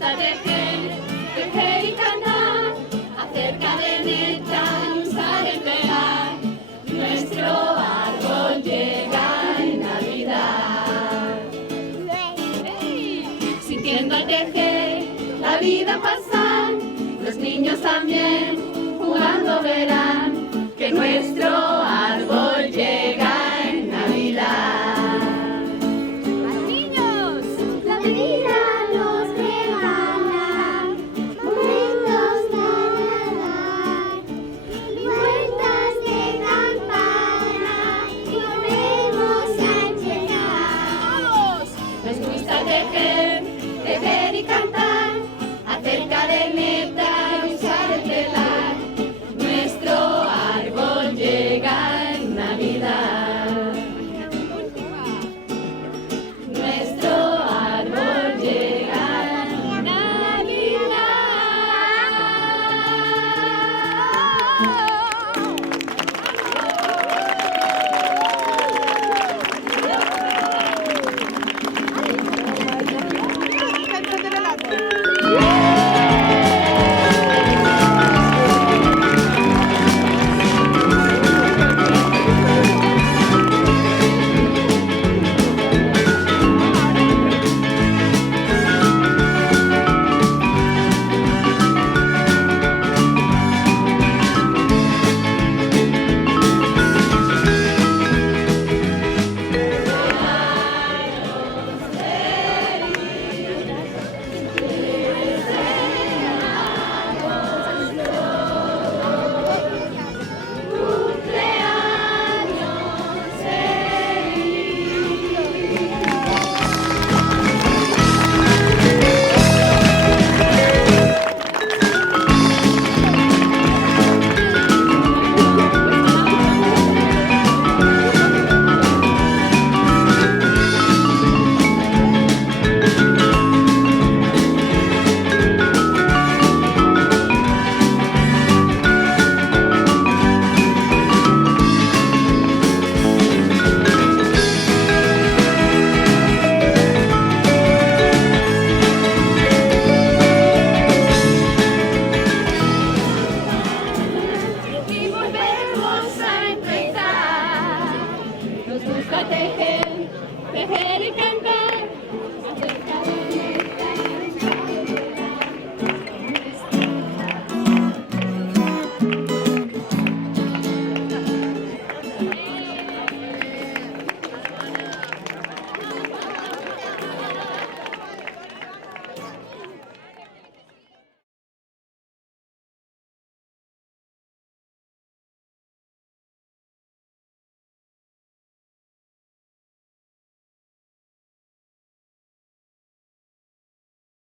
gusta tejer y cantar, acerca de meta y usar el pegar. Nuestro árbol llega en Navidad. Sintiendo al tejer la vida pasar, los niños también jugando verán que nuestro árbol llega en Navidad. ¡Niños! La vida nos regala momentos para dar, vueltas de campana y volvemos a llegar. Nos gusta tejer y cantar.